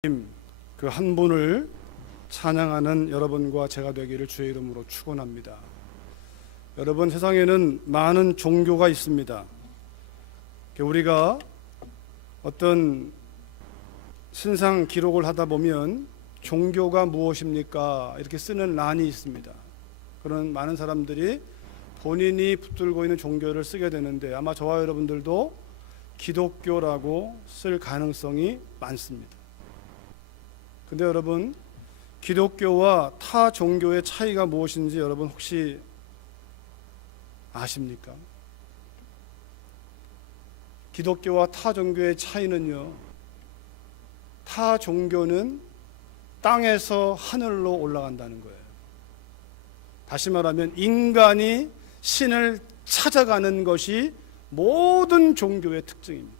그 한 분을 찬양하는 여러분과 제가 되기를 주의 이름으로 축원합니다. 여러분, 세상에는 많은 종교가 있습니다. 우리가 어떤 신상 기록을 하다 보면 종교가 무엇입니까? 이렇게 쓰는 란이 있습니다. 그런 많은 사람들이 본인이 붙들고 있는 종교를 쓰게 되는데 아마 저와 여러분들도 기독교라고 쓸 가능성이 많습니다. 근데 여러분, 기독교와 타 종교의 차이가 무엇인지 여러분 혹시 아십니까? 기독교와 타 종교의 차이는요, 타 종교는 땅에서 하늘로 올라간다는 거예요. 다시 말하면 인간이 신을 찾아가는 것이 모든 종교의 특징입니다.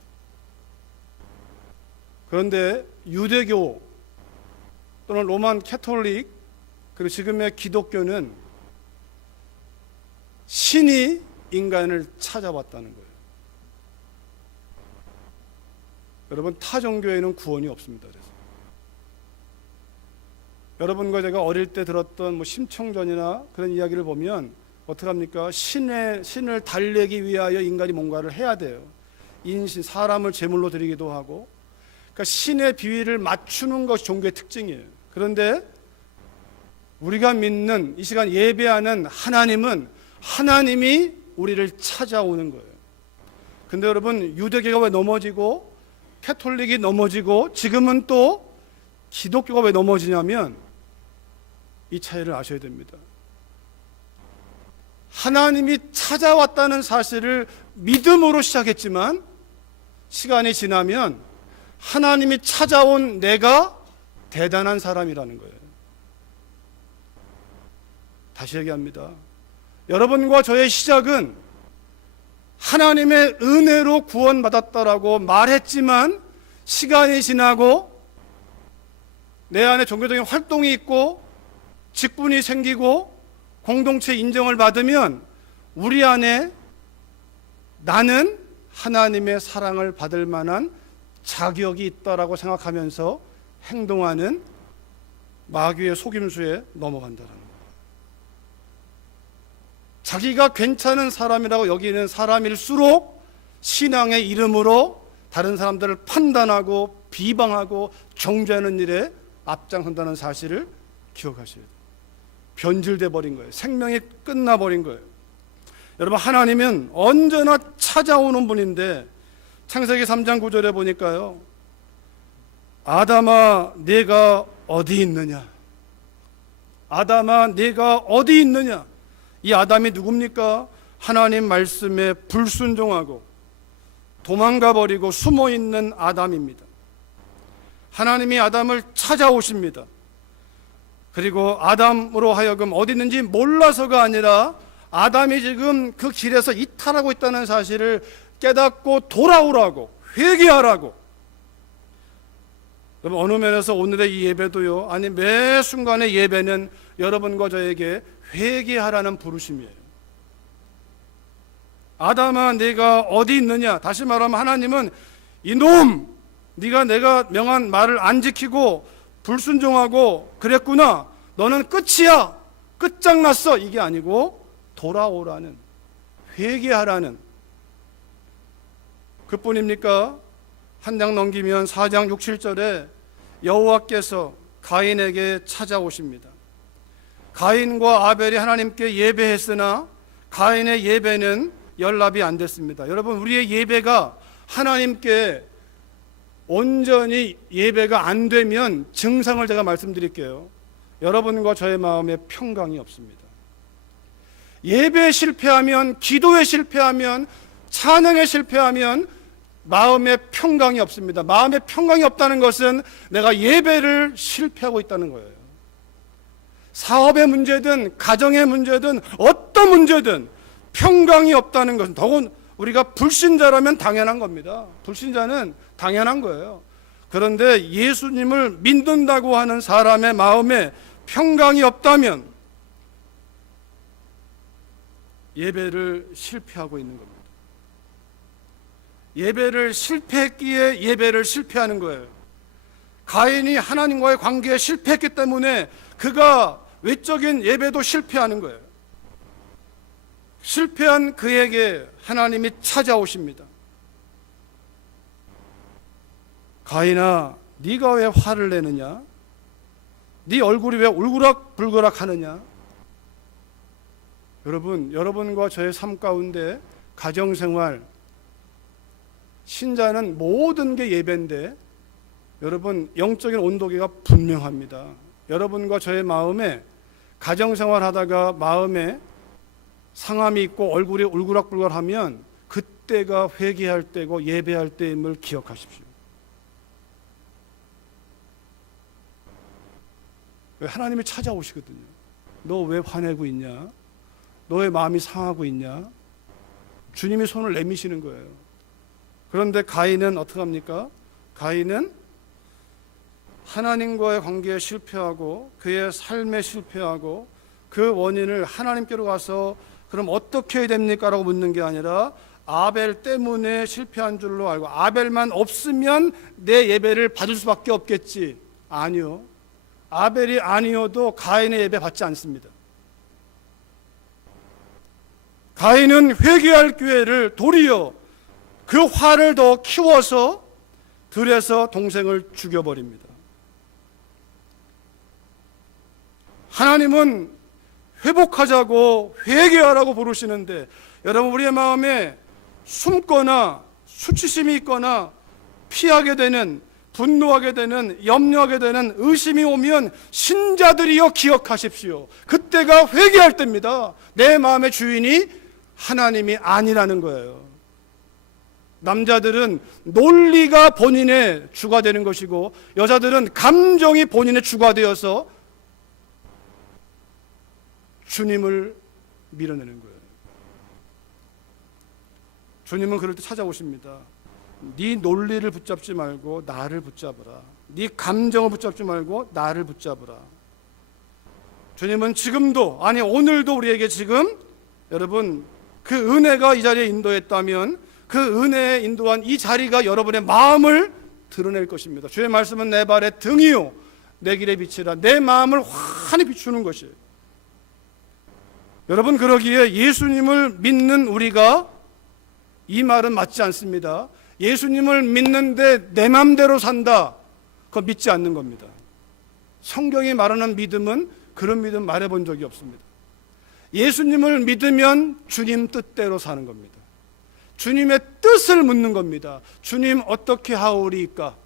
그런데 유대교 또는 로만 캐톨릭 그리고 지금의 기독교는 신이 인간을 찾아왔다는 거예요. 여러분, 타 종교에는 구원이 없습니다. 그래서 여러분과 제가 어릴 때 들었던 심청전이나 그런 이야기를 보면 어떻게 합니까? 신을 달래기 위하여 인간이 뭔가를 해야 돼요. 인신, 사람을 제물로 드리기도 하고, 그러니까 신의 비위를 맞추는 것이 종교의 특징이에요. 그런데 우리가 믿는 이 시간 예배하는 하나님은 하나님이 우리를 찾아오는 거예요. 근데 여러분, 유대교가 왜 넘어지고 캐톨릭이 넘어지고 지금은 또 기독교가 왜 넘어지냐면 이 차이를 아셔야 됩니다. 하나님이 찾아왔다는 사실을 믿음으로 시작했지만 시간이 지나면 하나님이 찾아온 내가 대단한 사람이라는 거예요. 다시 얘기합니다. 여러분과 저의 시작은 하나님의 은혜로 구원받았다라고 말했지만 시간이 지나고 내 안에 종교적인 활동이 있고 직분이 생기고 공동체 인정을 받으면 우리 안에 나는 하나님의 사랑을 받을 만한 자격이 있다라고 생각하면서 행동하는 마귀의 속임수에 넘어간다는 거예요. 자기가 괜찮은 사람이라고 여기는 사람일수록 신앙의 이름으로 다른 사람들을 판단하고 비방하고 정죄하는 일에 앞장선다는 사실을 기억하셔야 돼요. 변질돼 버린 거예요. 생명이 끝나버린 거예요. 여러분, 하나님은 언제나 찾아오는 분인데 창세기 3장 9절에 보니까요, 아담아 네가 어디 있느냐, 아담아 네가 어디 있느냐. 이 아담이 누굽니까? 하나님 말씀에 불순종하고 도망가 버리고 숨어 있는 아담입니다. 하나님이 아담을 찾아오십니다. 그리고 아담으로 하여금 어디 있는지 몰라서가 아니라 아담이 지금 그 길에서 이탈하고 있다는 사실을 깨닫고 돌아오라고, 회개하라고. 여러분, 어느 면에서 오늘의 이 예배도요, 아니 매 순간의 예배는 여러분과 저에게 회개하라는 부르심이에요. 아담아 네가 어디 있느냐. 다시 말하면 하나님은 이놈, 네가 내가 명한 말을 안 지키고 불순종하고 그랬구나, 너는 끝이야, 끝장났어, 이게 아니고 돌아오라는, 회개하라는. 그뿐입니까? 한 장 넘기면 4장 6, 7절에 여호와께서 가인에게 찾아오십니다. 가인과 아벨이 하나님께 예배했으나 가인의 예배는 연락이 안 됐습니다. 여러분, 우리의 예배가 하나님께 온전히 예배가 안 되면 증상을 제가 말씀드릴게요. 여러분과 저의 마음에 평강이 없습니다. 예배에 실패하면, 기도에 실패하면, 찬양에 실패하면 마음에 평강이 없습니다. 마음에 평강이 없다는 것은 내가 예배를 실패하고 있다는 거예요. 사업의 문제든 가정의 문제든 어떤 문제든 평강이 없다는 것은, 더군 우리가 불신자라면 당연한 겁니다. 불신자는 당연한 거예요. 그런데 예수님을 믿는다고 하는 사람의 마음에 평강이 없다면 예배를 실패하고 있는 겁니다. 예배를 실패했기에 예배를 실패하는 거예요. 가인이 하나님과의 관계에 실패했기 때문에 그가 외적인 예배도 실패하는 거예요. 실패한 그에게 하나님이 찾아오십니다. 가인아, 네가 왜 화를 내느냐? 네 얼굴이 왜 울그락불그락 하느냐? 여러분, 여러분과 저의 삶 가운데 가정생활, 신자는 모든 게 예배인데 여러분, 영적인 온도계가 분명합니다. 여러분과 저의 마음에 가정생활 하다가 마음에 상함이 있고 얼굴이 울그락불그락하면 그때가 회개할 때고 예배할 때임을 기억하십시오. 하나님이 찾아오시거든요. 너 왜 화내고 있냐? 너 왜 마음이 상하고 있냐? 주님이 손을 내미시는 거예요. 그런데 가인은 어떻게 합니까? 가인은 하나님과의 관계에 실패하고 그의 삶에 실패하고 그 원인을 하나님께로 가서 그럼 어떻게 해야 됩니까? 라고 묻는 게 아니라 아벨 때문에 실패한 줄로 알고 아벨만 없으면 내 예배를 받을 수밖에 없겠지. 아니요. 아벨이 아니어도 가인의 예배 받지 않습니다. 가인은 회개할 기회를 도리어 그 화를 더 키워서 들에서 동생을 죽여버립니다. 하나님은 회복하자고 회개하라고 부르시는데 여러분, 우리의 마음에 숨거나 수치심이 있거나 피하게 되는, 분노하게 되는, 염려하게 되는 의심이 오면 신자들이여 기억하십시오. 그때가 회개할 때입니다. 내 마음의 주인이 하나님이 아니라는 거예요. 남자들은 논리가 본인의 주가 되는 것이고 여자들은 감정이 본인의 주가 되어서 주님을 밀어내는 거예요. 주님은 그럴 때 찾아오십니다. 네 논리를 붙잡지 말고 나를 붙잡으라. 네 감정을 붙잡지 말고 나를 붙잡으라. 주님은 지금도, 아니 오늘도 우리에게 지금 여러분 그 은혜가 이 자리에 인도했다면 그 은혜에 인도한 이 자리가 여러분의 마음을 드러낼 것입니다. 주의 말씀은 내 발의 등이요 내 길의 빛이라. 내 마음을 환히 비추는 것이에요. 여러분, 그러기에 예수님을 믿는 우리가 이 말은 맞지 않습니다. 예수님을 믿는데 내 맘대로 산다, 그거 믿지 않는 겁니다. 성경이 말하는 믿음은 그런 믿음 말해본 적이 없습니다. 예수님을 믿으면 주님 뜻대로 사는 겁니다. 주님의 뜻을 묻는 겁니다. 주님 어떻게 하오리까?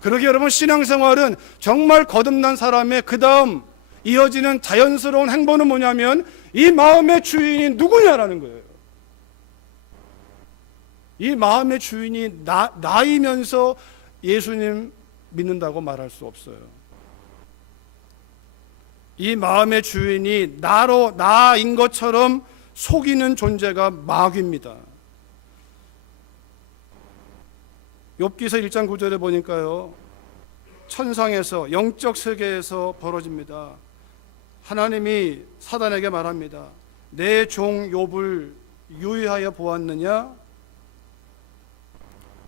그러기에 여러분, 신앙생활은 정말 거듭난 사람의 그 다음 이어지는 자연스러운 행보는 뭐냐면 이 마음의 주인이 누구냐라는 거예요. 이 마음의 주인이 나이면서 예수님 믿는다고 말할 수 없어요. 이 마음의 주인이 나인 것처럼 속이는 존재가 마귀입니다. 욥기서 1장 9절에 보니까요, 천상에서 영적 세계에서 벌어집니다. 하나님이 사단에게 말합니다. 내 종 욥을 유의하여 보았느냐?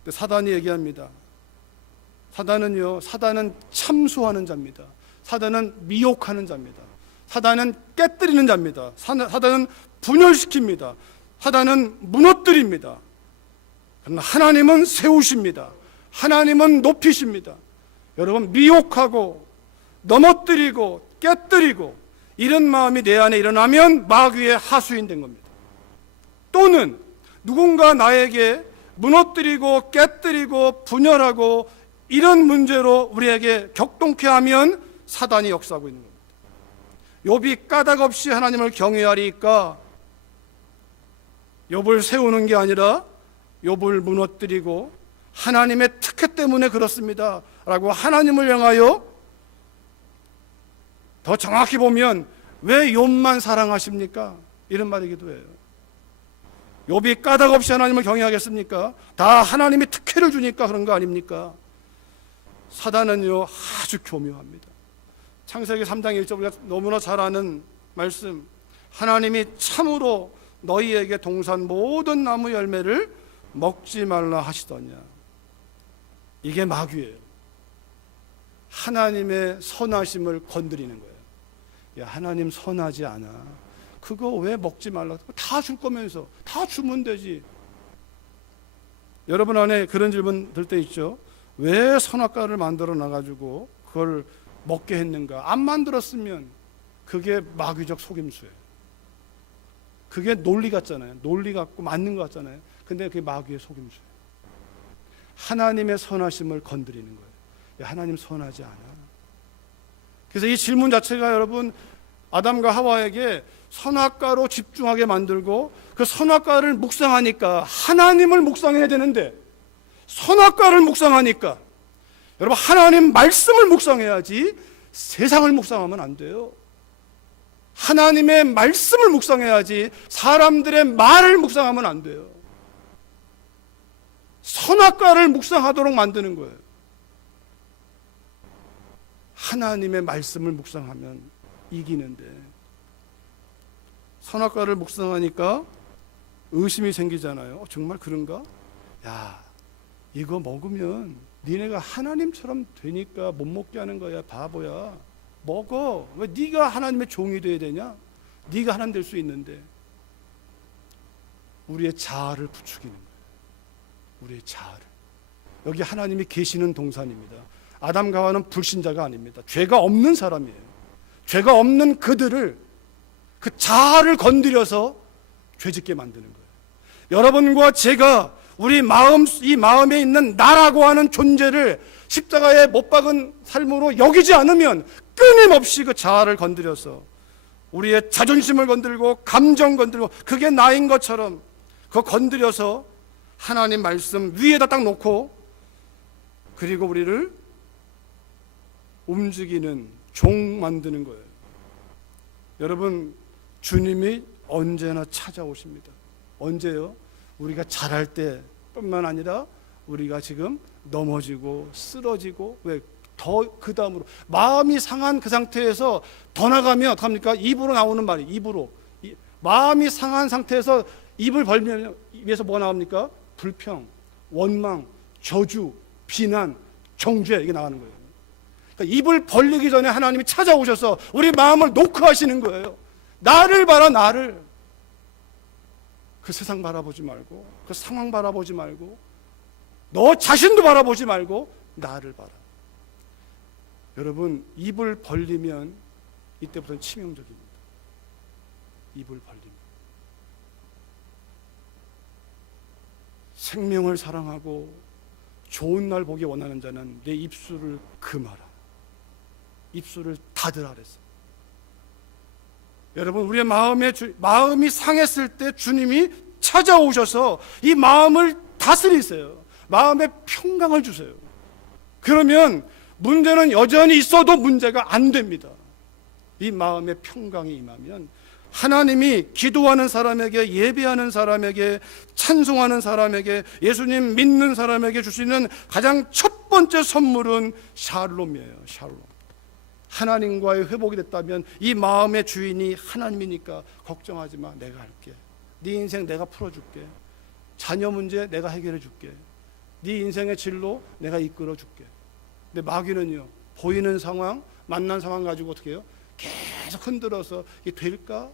사단이 얘기합니다. 사단은 참소하는 자입니다. 사단은 미혹하는 자입니다. 사단은 깨뜨리는 자입니다. 사단은 분열시킵니다. 사단은 무너뜨립니다. 그러나 하나님은 세우십니다. 하나님은 높이십니다. 여러분, 미혹하고 넘어뜨리고 깨뜨리고 이런 마음이 내 안에 일어나면 마귀의 하수인 된 겁니다. 또는 누군가 나에게 무너뜨리고 깨뜨리고 분열하고 이런 문제로 우리에게 격동케 하면 사단이 역사하고 있는 겁니다. 욥이 까닭 없이 하나님을 경외하리까 욥을 세우는 게 아니라 욥을 무너뜨리고 하나님의 특혜 때문에 그렇습니다 라고 하나님을 향하여, 더 정확히 보면 왜 욥만 사랑하십니까? 이런 말이기도 해요. 욥이 까닭 없이 하나님을 경외하겠습니까? 다 하나님이 특혜를 주니까 그런 거 아닙니까? 사단은요 아주 교묘합니다. 창세기 3장 1절 우리가 너무나 잘 아는 말씀, 하나님이 참으로 너희에게 동산 모든 나무 열매를 먹지 말라 하시더냐. 이게 마귀예요. 하나님의 선하심을 건드리는 거예요. 야, 하나님 선하지 않아. 그거 왜 먹지 말라? 다 줄 거면서 다 주면 되지. 여러분 안에 그런 질문 들 때 있죠. 왜 선악과를 만들어 놔가지고 그걸 먹게 했는가? 안 만들었으면 그게 마귀적 속임수예요. 그게 논리 같잖아요. 논리 같고 맞는 것 같잖아요. 근데 그게 마귀의 속임수예요. 하나님의 선하심을 건드리는 거예요. 야, 하나님 선하지 않아. 그래서 이 질문 자체가 여러분 아담과 하와에게 선악과로 집중하게 만들고 그 선악과를 묵상하니까 하나님을 묵상해야 되는데 선악과를 묵상하니까 여러분 하나님 말씀을 묵상해야지 세상을 묵상하면 안 돼요. 하나님의 말씀을 묵상해야지 사람들의 말을 묵상하면 안 돼요. 선악과를 묵상하도록 만드는 거예요. 하나님의 말씀을 묵상하면 이기는데 선악과를 묵상하니까 의심이 생기잖아요. 정말 그런가? 야, 이거 먹으면 니네가 하나님처럼 되니까 못 먹게 하는 거야. 바보야. 먹어. 왜 네가 하나님의 종이 돼야 되냐? 네가 하나님 될 수 있는데. 우리의 자아를 부추기는 거예요. 우리의 자아를. 여기 하나님이 계시는 동산입니다. 아담과 하와는 불신자가 아닙니다. 죄가 없는 사람이에요. 죄가 없는 그들을 그 자아를 건드려서 죄짓게 만드는 거예요. 여러분과 제가 우리 이 마음에 있는 나라고 하는 존재를 십자가에 못 박은 삶으로 여기지 않으면 끊임없이 그 자아를 건드려서 우리의 자존심을 건들고 감정 건들고 그게 나인 것처럼 그거 건드려서 하나님 말씀 위에다 딱 놓고 그리고 우리를 움직이는 종 만드는 거예요. 여러분 주님이 언제나 찾아오십니다. 언제요? 우리가 잘할 때뿐만 아니라 우리가 지금 넘어지고 쓰러지고 왜 더 그 다음으로 마음이 상한 그 상태에서 더 나가면 어떡합니까? 입으로 나오는 말이 입으로 마음이 상한 상태에서 입을 벌면 입에서 뭐가 나옵니까? 불평, 원망, 저주, 비난, 정죄 이게 나가는 거예요. 그러니까 입을 벌리기 전에 하나님이 찾아오셔서 우리 마음을 노크하시는 거예요. 나를 봐라 나를. 그 세상 바라보지 말고 그 상황 바라보지 말고 너 자신도 바라보지 말고 나를 봐라. 여러분 입을 벌리면 이때부터는 치명적입니다. 입을 벌리면 생명을 사랑하고 좋은 날 보기 원하는 자는 내 입술을 금하라. 입술을 닫으라 그랬어요. 여러분 우리의 마음이 상했을 때 주님이 찾아오셔서 이 마음을 다스리세요. 마음에 평강을 주세요. 그러면 문제는 여전히 있어도 문제가 안 됩니다. 이 마음에 평강이 임하면 하나님이 기도하는 사람에게 예배하는 사람에게 찬송하는 사람에게 예수님 믿는 사람에게 주시는 가장 첫 번째 선물은 샬롬이에요. 샬롬. 하나님과의 회복이 됐다면 이 마음의 주인이 하나님이니까 걱정하지 마. 내가 할게. 네 인생 내가 풀어줄게. 자녀 문제 내가 해결해 줄게. 네 인생의 진로 내가 이끌어 줄게. 근데 마귀는요 보이는 상황 만난 상황 가지고 어떻게 해요? 계속 흔들어서 이게 될까?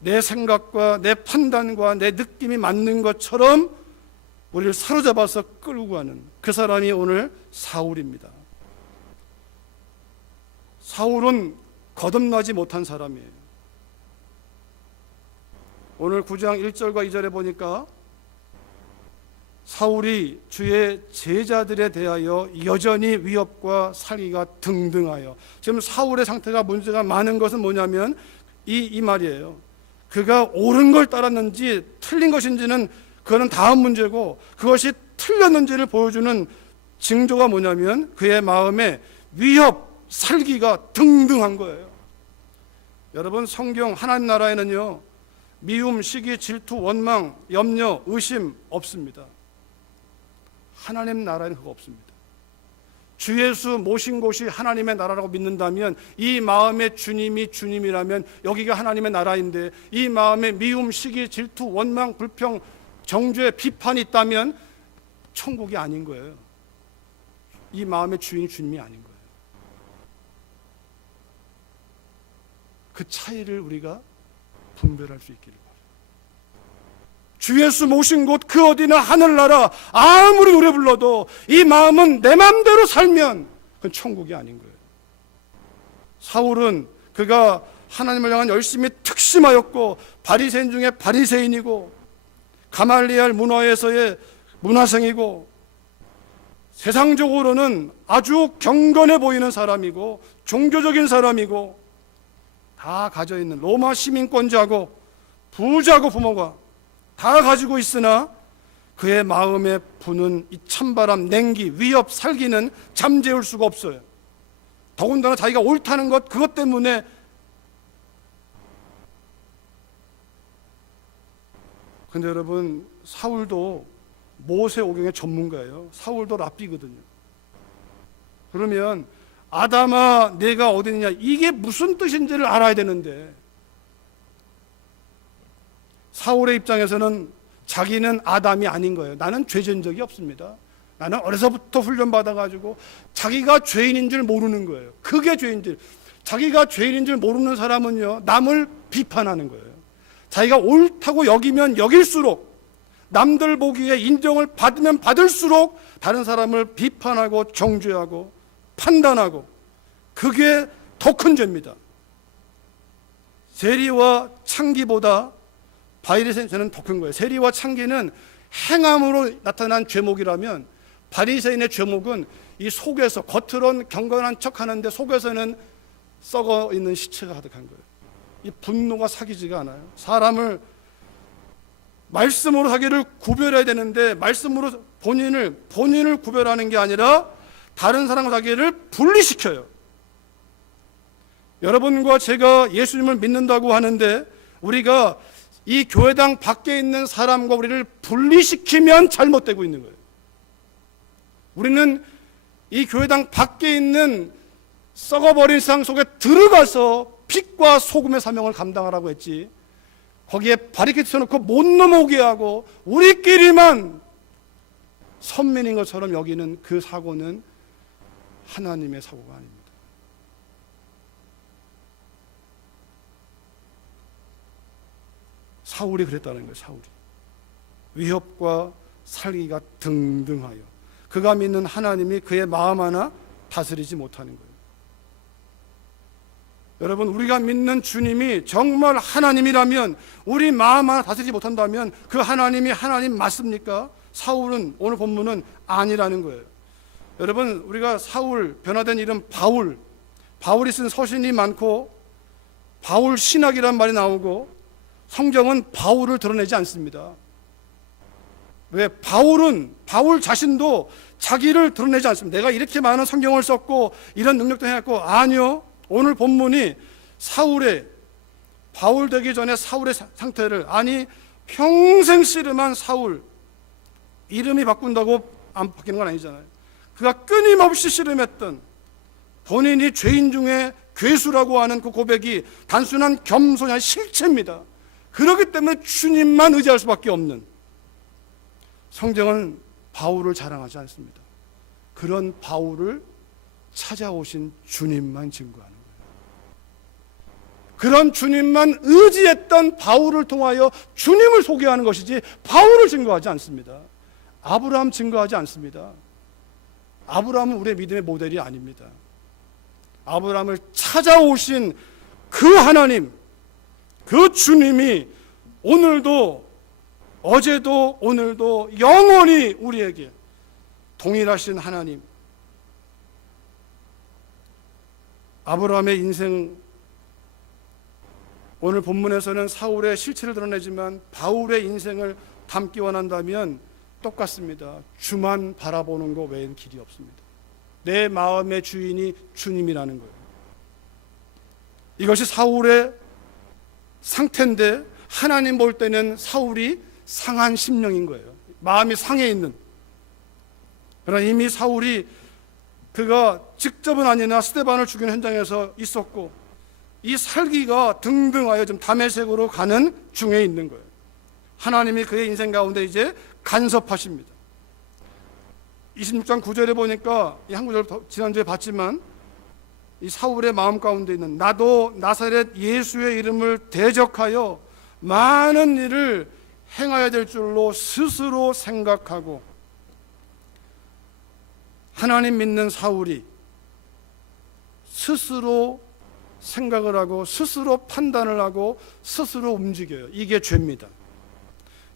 내 생각과 내 판단과 내 느낌이 맞는 것처럼 우리를 사로잡아서 끌고 가는 그 사람이 오늘 사울입니다. 사울은 거듭나지 못한 사람이에요. 오늘 9장 1절과 2절에 보니까 사울이 주의 제자들에 대하여 여전히 위협과 살기가 등등하여 지금 사울의 상태가 문제가 많은 것은 뭐냐면 이 말이에요. 그가 옳은 걸 따랐는지 틀린 것인지는 그거는 다음 문제고 그것이 틀렸는지를 보여주는 징조가 뭐냐면 그의 마음에 위협, 살기가 등등한 거예요. 여러분 성경 하나님 나라에는요 미움, 시기, 질투, 원망, 염려, 의심 없습니다. 하나님 나라에는 그거 없습니다. 주 예수 모신 곳이 하나님의 나라라고 믿는다면 이 마음의 주님이 주님이라면 여기가 하나님의 나라인데 이 마음에 미움, 시기, 질투, 원망, 불평, 정죄, 비판이 있다면 천국이 아닌 거예요. 이 마음의 주인이 주님이 아닌 거예요. 그 차이를 우리가 분별할 수 있기를 바랍니다. 주 예수 모신 곳 그 어디나 하늘나라 아무리 노래 불러도 이 마음은 내 마음대로 살면 그건 천국이 아닌 거예요. 사울은 그가 하나님을 향한 열심히 특심하였고 바리새인 중에 바리새인이고 가말리엘 문화에서의 문화생이고 세상적으로는 아주 경건해 보이는 사람이고 종교적인 사람이고 다 가져있는 로마 시민권자고 부자고 부모가 다 가지고 있으나 그의 마음에 부는 이 찬바람, 냉기, 위협, 살기는 잠재울 수가 없어요. 더군다나 자기가 옳다는 것 그것 때문에 근데 여러분 사울도 모세오경의 전문가예요. 사울도 랍비거든요. 그러면 아담아 내가 어디 있느냐 이게 무슨 뜻인지를 알아야 되는데 사울의 입장에서는 자기는 아담이 아닌 거예요. 나는 죄 지은 적이 없습니다. 나는 어려서부터 훈련받아가지고 자기가 죄인인 줄 모르는 거예요. 그게 죄인 줄. 자기가 죄인인 줄 모르는 사람은요 남을 비판하는 거예요. 자기가 옳다고 여기면 여길수록 남들 보기에 인정을 받으면 받을수록 다른 사람을 비판하고 정죄하고 판단하고 그게 더 큰 죄입니다. 세리와 창기보다 바리새인은 더 큰 거예요. 세리와 창기는 행함으로 나타난 죄목이라면 바리새인의 죄목은 이 속에서 겉으론 경건한 척하는데 속에서는 썩어 있는 시체가 가득한 거예요. 이 분노가 사귀지가 않아요. 사람을 말씀으로 사기를 구별해야 되는데 말씀으로 본인을 구별하는 게 아니라 다른 사람과 사기를 분리시켜요. 여러분과 제가 예수님을 믿는다고 하는데 우리가 이 교회당 밖에 있는 사람과 우리를 분리시키면 잘못되고 있는 거예요. 우리는 이 교회당 밖에 있는 썩어버린 세상 속에 들어가서 빛과 소금의 사명을 감당하라고 했지 거기에 바리케이트 쳐놓고 못 넘어오게 하고 우리끼리만 선민인 것처럼 여기는 그 사고는 하나님의 사고가 아닙니다. 사울이 그랬다는 거예요. 사울이 위협과 살기가 등등하여 그가 믿는 하나님이 그의 마음 하나 다스리지 못하는 거예요. 여러분 우리가 믿는 주님이 정말 하나님이라면 우리 마음 하나 다스리지 못한다면 그 하나님이 하나님 맞습니까? 사울은 오늘 본문은 아니라는 거예요. 여러분 우리가 사울 변화된 이름 바울이 쓴 서신이 많고 바울 신학이란 말이 나오고 성경은 바울을 드러내지 않습니다. 왜? 바울 자신도 자기를 드러내지 않습니다. 내가 이렇게 많은 성경을 썼고 이런 능력도 해왔고 아니요. 오늘 본문이 바울 되기 전에 사울의 상태를 평생 씨름한 사울 이름이 바꾼다고 안 바뀌는 건 아니잖아요. 그가 끊임없이 씨름했던 본인이 죄인 중에 괴수라고 하는 그 고백이 단순한 겸손이 아니라 실체입니다. 그렇기 때문에 주님만 의지할 수밖에 없는 성경은 바울을 자랑하지 않습니다. 그런 바울을 찾아오신 주님만 증거하는 거예요. 그런 주님만 의지했던 바울을 통하여 주님을 소개하는 것이지 바울을 증거하지 않습니다. 아브라함 증거하지 않습니다. 아브라함은 우리의 믿음의 모델이 아닙니다. 아브라함을 찾아오신 그 하나님, 그 주님이 오늘도 어제도 오늘도 영원히 우리에게 동일하신 하나님. 아브라함의 인생 오늘 본문에서는 사울의 실체를 드러내지만 바울의 인생을 담기 원한다면 똑같습니다. 주만 바라보는 것 외엔 길이 없습니다. 내 마음의 주인이 주님이라는 거예요. 이것이 사울의 상태인데 하나님 볼 때는 사울이 상한 심령인 거예요. 마음이 상해 있는. 그러나 이미 사울이 그가 직접은 아니나 스데반을 죽이는 현장에서 있었고 이 살기가 등등하여 좀 다메섹으로 가는 중에 있는 거예요. 하나님이 그의 인생 가운데 이제 간섭하십니다. 26장 9절에 보니까 이 한 구절 지난주에 봤지만 이 사울의 마음 가운데 있는 나도 나사렛 예수의 이름을 대적하여 많은 일을 행해야 될 줄로 스스로 생각하고, 하나님 믿는 사울이 스스로 생각을 하고 스스로 판단을 하고 스스로 움직여요. 이게 죄입니다.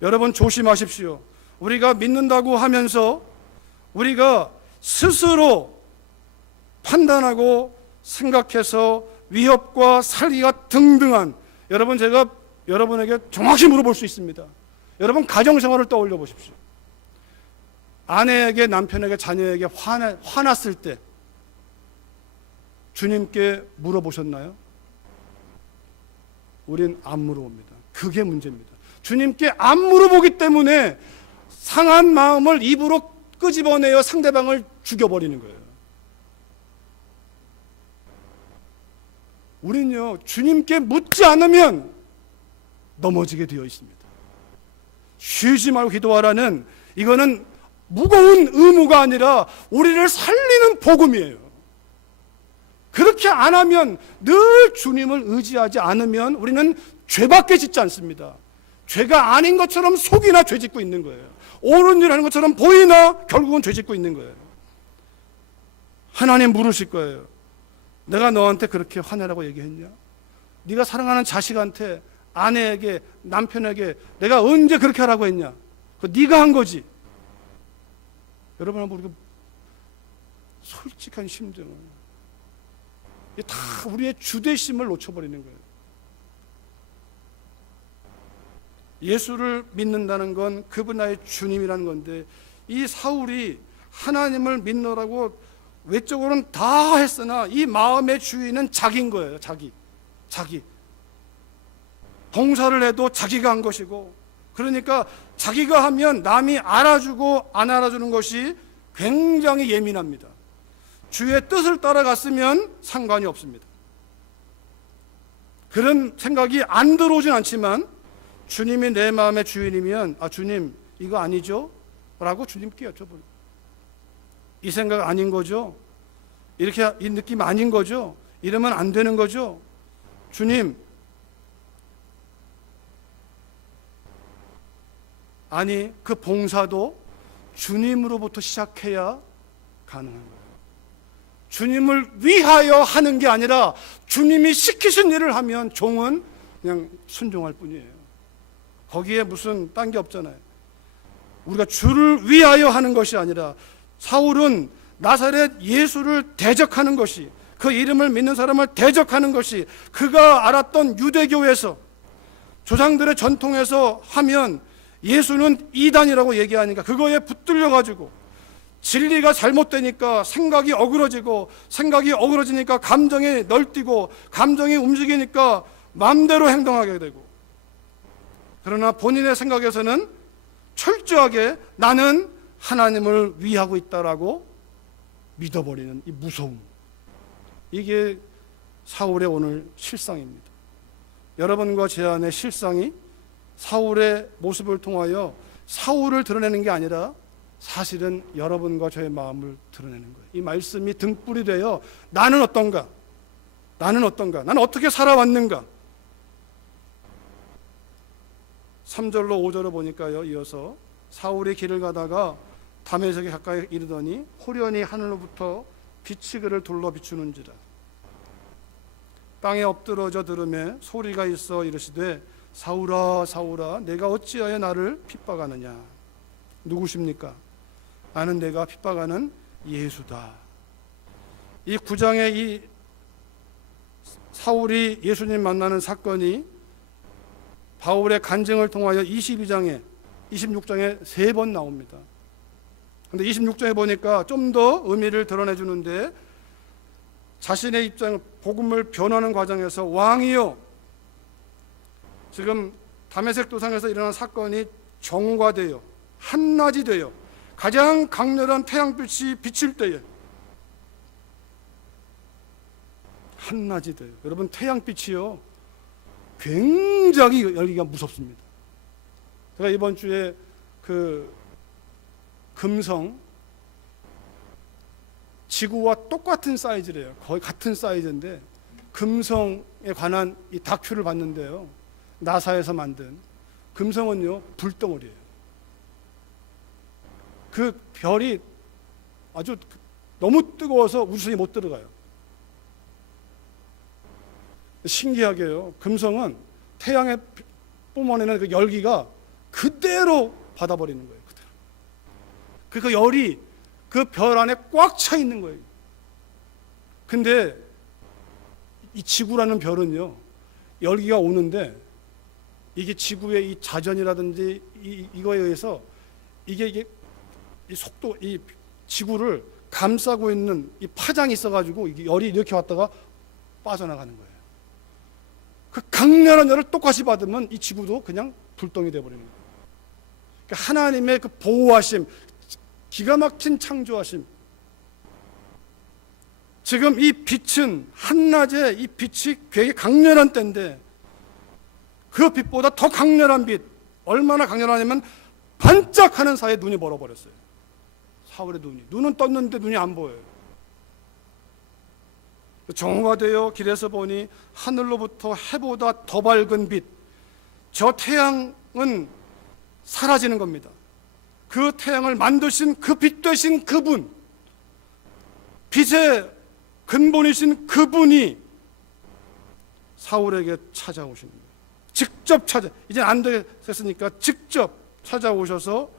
여러분 조심하십시오. 우리가 믿는다고 하면서 우리가 스스로 판단하고 생각해서 위협과 살기가 등등한, 여러분 제가 여러분에게 정확히 물어볼 수 있습니다. 여러분 가정생활을 떠올려 보십시오. 아내에게, 남편에게, 자녀에게 화났을 때 주님께 물어보셨나요? 우린 안 물어봅니다. 그게 문제입니다. 주님께 안 물어보기 때문에 상한 마음을 입으로 끄집어내어 상대방을 죽여버리는 거예요. 우린요, 주님께 묻지 않으면 넘어지게 되어 있습니다. 쉬지 말고 기도하라는, 이거는 무거운 의무가 아니라 우리를 살리는 복음이에요. 그렇게 안 하면, 늘 주님을 의지하지 않으면 우리는 죄밖에 짓지 않습니다. 죄가 아닌 것처럼 속이나 죄 짓고 있는 거예요. 옳은 일 하는 것처럼 보이나 결국은 죄 짓고 있는 거예요. 하나님 물으실 거예요. 내가 너한테 그렇게 화내라고 얘기했냐? 네가 사랑하는 자식한테, 아내에게, 남편에게 내가 언제 그렇게 하라고 했냐? 그거 네가 한 거지. 여러분 한번 우리가 솔직한 심정을, 이게 다 우리의 주대심을 놓쳐버리는 거예요. 예수를 믿는다는 건 그분 나의 주님이라는 건데, 이 사울이 하나님을 믿노라고 외적으로는 다 했으나 이 마음의 주인은 자기인 거예요. 자기. 봉사를 해도 자기가 한 것이고, 그러니까 자기가 하면 남이 알아주고 안 알아주는 것이 굉장히 예민합니다. 주의 뜻을 따라갔으면 상관이 없습니다. 그런 생각이 안 들어오진 않지만 주님이 내 마음의 주인이면, 아 주님 이거 아니죠? 라고 주님께 여쭤보는, 이 생각 아닌 거죠? 이렇게 이 느낌 아닌 거죠? 이러면 안 되는 거죠? 주님, 아니 그 봉사도 주님으로부터 시작해야 가능한 거예요. 주님을 위하여 하는 게 아니라 주님이 시키신 일을 하면 종은 그냥 순종할 뿐이에요. 거기에 무슨 딴 게 없잖아요. 우리가 주를 위하여 하는 것이 아니라, 사울은 나사렛 예수를 대적하는 것이, 그 이름을 믿는 사람을 대적하는 것이 그가 알았던 유대교에서, 조상들의 전통에서 하면 예수는 이단이라고 얘기하니까 그거에 붙들려 가지고 진리가 잘못되니까 생각이 어그러지니까 감정이 널뛰고 감정이 움직이니까 마음대로 행동하게 되고, 그러나 본인의 생각에서는 철저하게 나는 하나님을 위하고 있다라고 믿어버리는 이 무서움, 이게 사울의 오늘 실상입니다. 여러분과 제 안의 실상이 사울의 모습을 통하여 사울을 드러내는 게 아니라 사실은 여러분과 저의 마음을 드러내는 거예요. 이 말씀이 등불이 되어 나는 어떤가? 나는 어떻게 살아왔는가? 3절로 5절을 보니까요, 이어서 사울이 길을 가다가 다메섹에 가까이 이르더니 호련히 하늘로부터 빛이 그를 둘러 비추는지라. 땅에 엎드러져 들으매 소리가 있어 이르시되 사울아 사울아 내가 어찌하여 나를 핍박하느냐. 누구십니까? 나는 내가 핍박하는 예수다. 이 9장의 이 사울이 예수님 만나는 사건이 바울의 간증을 통하여 22장에 26장에 3번 나옵니다. 근데 26장에 보니까 좀 더 의미를 드러내 주는데, 자신의 입장, 복음을 변하는 과정에서 왕이요, 지금 다메섹 도상에서 일어난 사건이 정과되어 한낮이 되어 가장 강렬한 태양빛이 비칠 때에, 한낮이 돼요. 여러분 태양빛이요 굉장히 열기가 무섭습니다. 제가 이번 주에 그 금성 지구와 똑같은 사이즈래요. 거의 같은 사이즈인데 금성에 관한 이 다큐를 봤는데요. 나사에서 만든 금성은요 불덩어리예요. 그 별이 아주 너무 뜨거워서 우주선이 못 들어가요. 신기하게요. 금성은 태양에 뿜어내는 그 열기가 그대로 받아버리는 거예요. 그대로. 그 열이 그 별 안에 꽉 차 있는 거예요. 근데 이 지구라는 별은요, 열기가 오는데 이게 지구의 이 자전이라든지 이거에 의해서 이게 이 속도, 이 지구를 감싸고 있는 이 파장이 있어가지고 이게 열이 이렇게 왔다가 빠져나가는 거예요. 그 강렬한 열을 똑같이 받으면 이 지구도 그냥 불똥이 되어버리는 거예요. 그러니까 하나님의 그 보호하심, 기가 막힌 창조하심. 지금 이 빛은 한낮에 이 빛이 굉장히 강렬한 때인데 그 빛보다 더 강렬한 빛, 얼마나 강렬하냐면 반짝하는 사이에 눈이 멀어버렸어요. 사울의 눈은 떴는데 눈이 안 보여요. 정오가 되어 길에서 보니 하늘로부터 해보다 더 밝은 빛, 저 태양은 사라지는 겁니다. 그 태양을 만드신 그 빛 되신 그분, 빛의 근본이신 그분이 사울에게 찾아오시는 거예요. 직접 이제 안 되겠으니까 직접 찾아오셔서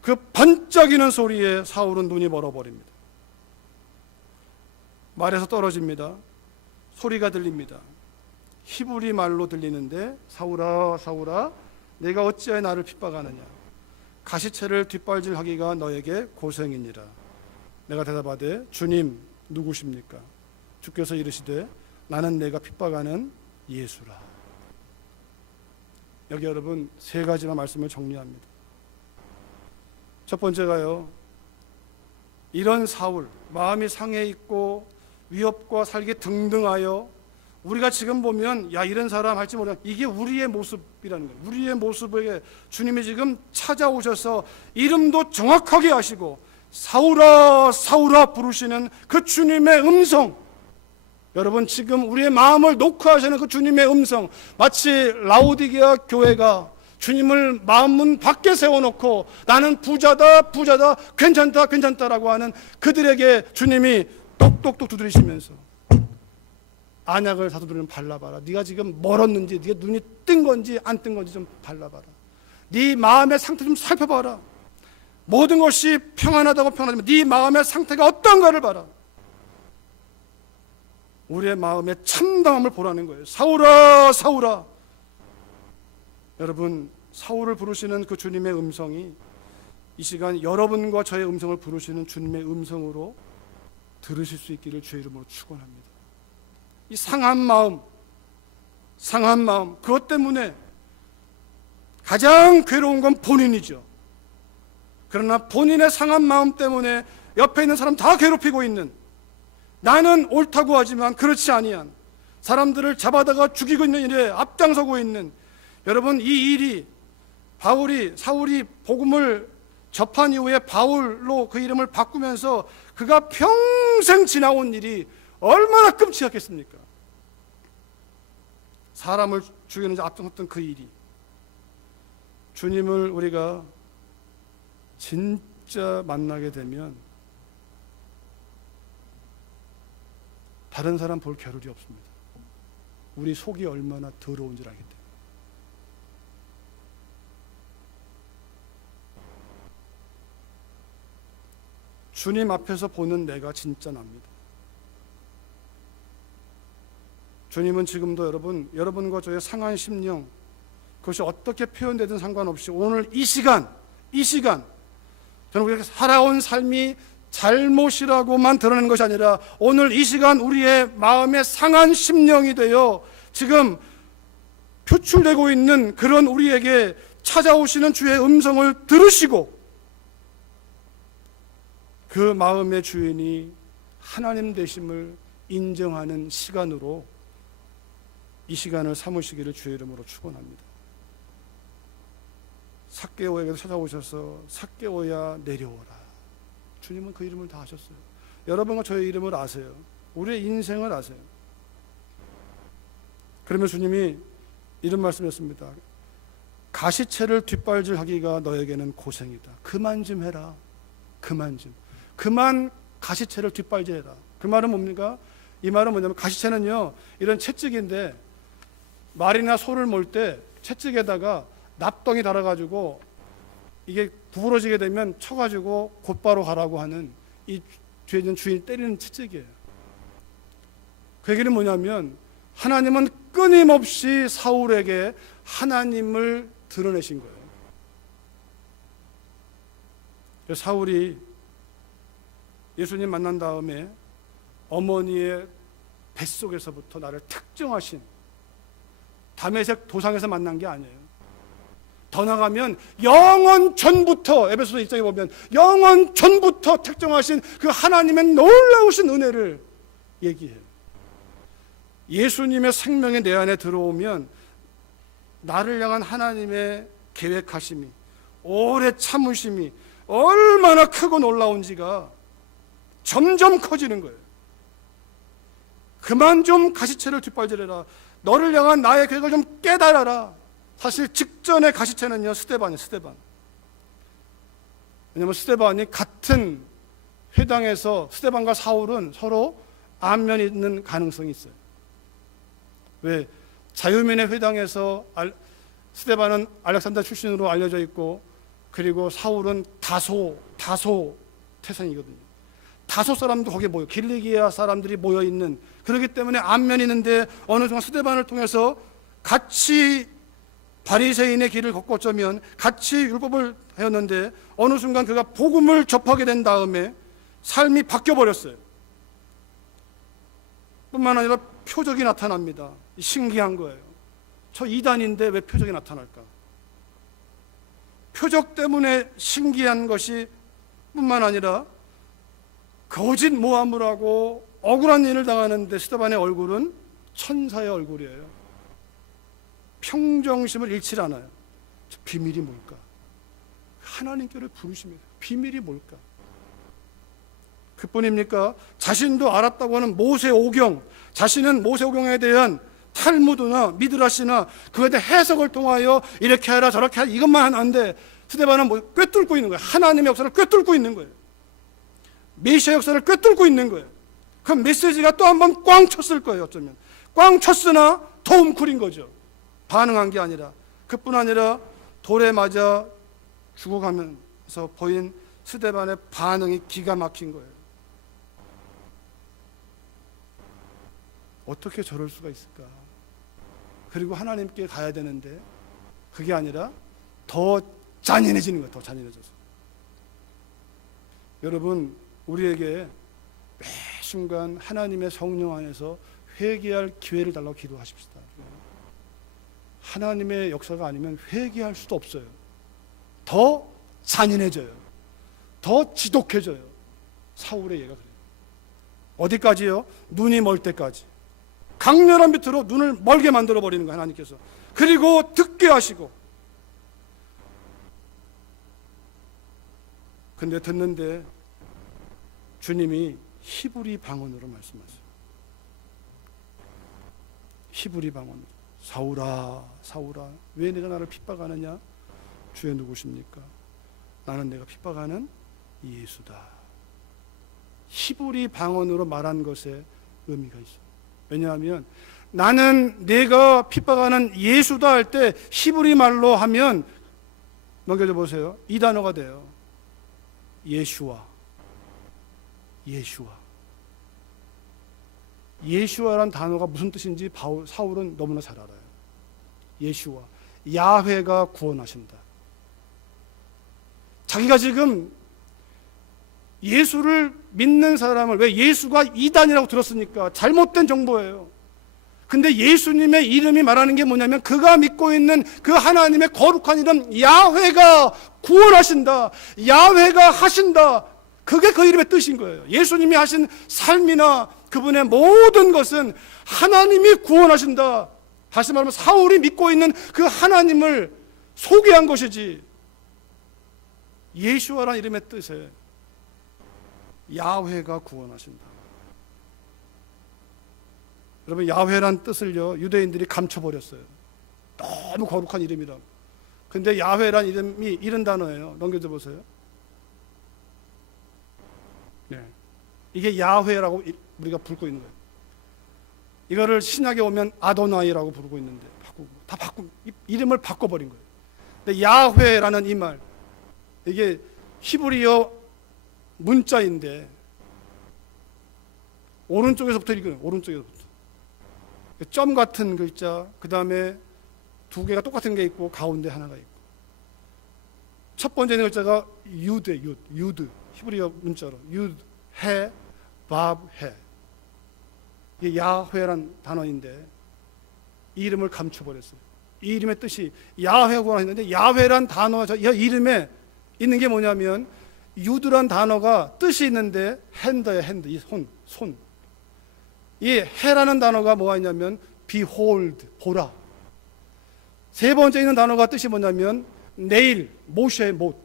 그 반짝이는 소리에 사울은 눈이 멀어버립니다. 말에서 떨어집니다. 소리가 들립니다. 히브리 말로 들리는데 사울아 사울아 내가 어찌하여 나를 핍박하느냐, 가시채를 뒷발질하기가 너에게 고생이니라. 내가 대답하되 주님 누구십니까? 주께서 이르시되 나는 내가 핍박하는 예수라. 여기 여러분 세 가지만 말씀을 정리합니다. 첫 번째가요, 이런 사울, 마음이 상해 있고 위협과 살기 등등하여 우리가 지금 보면 야 이런 사람 할지 모르겠, 이게 우리의 모습이라는 거예요. 우리의 모습에 주님이 지금 찾아오셔서 이름도 정확하게 아시고 사울아 사울아 부르시는 그 주님의 음성, 여러분 지금 우리의 마음을 녹화하시는 그 주님의 음성, 마치 라오디게아 교회가 주님을 마음문 밖에 세워놓고 나는 부자다 부자다 괜찮다 괜찮다라고 하는 그들에게 주님이 똑똑똑 두드리시면서 안약을 사도들은 발라봐라. 네가 지금 멀었는지, 네가 눈이 뜬 건지 안 뜬 건지 좀 발라봐라. 네 마음의 상태 좀 살펴봐라. 모든 것이 평안하다고 평안하지만 네 마음의 상태가 어떤가를 봐라. 우리의 마음의 참담함을 보라는 거예요. 사울아 사울아. 여러분 사울을 부르시는 그 주님의 음성이 이 시간 여러분과 저의 음성을 부르시는 주님의 음성으로 들으실 수 있기를 주의 이름으로 축원합니다. 이 상한 마음 그것 때문에 가장 괴로운 건 본인이죠. 그러나 본인의 상한 마음 때문에 옆에 있는 사람 다 괴롭히고 있는, 나는 옳다고 하지만 그렇지 아니한, 사람들을 잡아다가 죽이고 있는 일에 앞장서고 있는, 여러분 이 일이 사울이 복음을 접한 이후에 바울로 그 이름을 바꾸면서 그가 평생 지나온 일이 얼마나 끔찍했겠습니까? 사람을 죽이는 데 앞장섰던 그 일이, 주님을 우리가 진짜 만나게 되면 다른 사람 볼 겨를이 없습니다. 우리 속이 얼마나 더러운 줄 알기 때문에. 주님 앞에서 보는 내가 진짜 납니다. 주님은 지금도 여러분과 저의 상한 심령, 그것이 어떻게 표현되든 상관없이 오늘 이 시간 저는 우리가 살아온 삶이 잘못이라고만 드러내는 것이 아니라 오늘 이 시간 우리의 마음의 상한 심령이 되어 지금 표출되고 있는 그런 우리에게 찾아오시는 주의 음성을 들으시고 그 마음의 주인이 하나님 되심을 인정하는 시간으로 이 시간을 삼으시기를 주의 이름으로 축원합니다. 삭개오에게도 찾아오셔서 삭개오야 내려오라. 주님은 그 이름을 다 아셨어요. 여러분과 저의 이름을 아세요. 우리의 인생을 아세요. 그러면 주님이 이런 말씀했습니다. 가시채를 뒷발질하기가 너에게는 고생이다. 그만 좀 해라. 그만 좀. 그만 가시채를 뒷발질해라. 그 말은 뭡니까? 이 말은 뭐냐면 가시채는요, 이런 채찍인데 말이나 소를 몰 때 채찍에다가 납덩이 달아가지고 이게 구부러지게 되면 쳐가지고 곧바로 가라고 하는, 이 뒤에 있는 주인이 때리는 채찍이에요. 그 얘기는 뭐냐면 하나님은 끊임없이 사울에게 하나님을 드러내신 거예요. 사울이 예수님 만난 다음에 어머니의 뱃속에서부터 나를 특정하신, 다메섹 도상에서 만난 게 아니에요. 더 나가면 영원 전부터, 에베소서 1장에 보면 영원 전부터 특정하신 그 하나님의 놀라우신 은혜를 얘기해요. 예수님의 생명이 내 안에 들어오면 나를 향한 하나님의 계획하심이, 오래 참으심이 얼마나 크고 놀라운지가 점점 커지는 거예요. 그만 좀 가시채를 뒷발질해라. 너를 향한 나의 계획을 좀 깨달아라. 사실 직전의 가시채는요, 스데반이에요. 스데반. 왜냐하면 스데반이 같은 회당에서, 스데반과 사울은 서로 안면이 있는 가능성이 있어요. 왜? 자유민의 회당에서 스데반은 알렉산더 출신으로 알려져 있고, 그리고 사울은 다소 태생이거든요. 다소 사람도 거기에 모여, 길리기아 사람들이 모여 있는, 그렇기 때문에 안면이 있는데 어느 순간 스데반을 통해서 같이 바리새인의 길을 걷고 어쩌면 같이 율법을 배웠는데 어느 순간 그가 복음을 접하게 된 다음에 삶이 바뀌어 버렸어요. 뿐만 아니라 표적이 나타납니다. 신기한 거예요. 저 이단인데 왜 표적이 나타날까? 표적 때문에 신기한 것이 뿐만 아니라 거짓 모함을 하고 억울한 일을 당하는데 스데반의 얼굴은 천사의 얼굴이에요. 평정심을 잃지 않아요. 저 비밀이 뭘까? 하나님께를 부르십니다. 비밀이 뭘까? 그뿐입니까? 자신도 알았다고 하는 모세오경, 자신은 모세오경에 대한 탈무드나 미드라시나 그에 대한 해석을 통하여 이렇게 하라 저렇게 하라 이것만 하면 안 돼. 스데반은 뭐 꿰뚫고 있는 거예요. 하나님의 역사를 꿰뚫고 있는 거예요. 메시아 역사를 꿰뚫고 있는 거예요. 그 메시지가 또 한 번 꽝 쳤을 거예요. 어쩌면 꽝 쳤으나 더 웅크린 거죠. 반응한 게 아니라. 그뿐 아니라 돌에 맞아 죽어가면서 보인 스데반의 반응이 기가 막힌 거예요. 어떻게 저럴 수가 있을까? 그리고 하나님께 가야 되는데 그게 아니라 더 잔인해지는 거예요. 더 잔인해져서. 여러분, 우리에게 매 순간 하나님의 성령 안에서 회개할 기회를 달라고 기도하십시다. 하나님의 역사가 아니면 회개할 수도 없어요. 더 잔인해져요. 더 지독해져요. 사울의 예가 그래요. 어디까지요? 눈이 멀 때까지. 강렬한 빛으로 눈을 멀게 만들어 버리는 거예요. 하나님께서. 그리고 듣게 하시고. 근데 듣는데 주님이 히브리 방언으로 말씀하세요. 히브리 방언으로. 사울아, 사울아, 왜 내가 나를 핍박하느냐? 주여 누구십니까? 나는 내가 핍박하는 예수다. 히브리 방언으로 말한 것에 의미가 있어요. 왜냐하면 나는 내가 핍박하는 예수다 할 때 히브리 말로 하면 넘겨줘 보세요. 이 단어가 돼요. 예슈아. 예슈아. 예슈아란 단어가 무슨 뜻인지 사울은 너무나 잘 알아요. 예슈아. 야훼가 구원하신다. 자기가 지금 예수를 믿는 사람을, 왜 예수가 이단이라고 들었으니까 잘못된 정보예요. 근데 예수님의 이름이 말하는 게 뭐냐면 그가 믿고 있는 그 하나님의 거룩한 이름 야훼가 구원하신다. 야훼가 하신다. 그게 그 이름의 뜻인 거예요. 예수님이 하신 삶이나 그분의 모든 것은 하나님이 구원하신다. 다시 말하면 사울이 믿고 있는 그 하나님을 소개한 것이지 예수와라는 이름의 뜻에 야훼가 구원하신다. 여러분, 야훼란 뜻을요 유대인들이 감춰버렸어요. 너무 거룩한 이름이라. 근데 야훼란 이름이 이런 단어예요. 넘겨줘 보세요. 네. 이게 야훼라고 우리가 부르고 있는 거예요. 이거를 신약에 오면 아도나이라고 부르고 있는데 이름을 바꿔버린 거예요. 근데 야훼라는 이 말, 이게 히브리어 문자인데 오른쪽에서부터 읽어요. 오른쪽에서부터 점 같은 글자, 그 다음에 두 개가 똑같은 게 있고 가운데 하나가 있고, 첫 번째 글자가 유드, 유드 히브리어 문자로 유드, 해, 밥, 해. 이게 야훼란 단어인데 이 이름을 감춰버렸어요. 이 이름의 뜻이 야훼구나 했는데, 야훼란 단어 이름에 있는 게 뭐냐면 유드란 단어가 뜻이 있는데 핸드예요. 핸드, 이 손. 이 해라는 단어가 뭐가 있냐면 behold, 보라. 세 번째 있는 단어가 뜻이 뭐냐면 내일, 못의 못.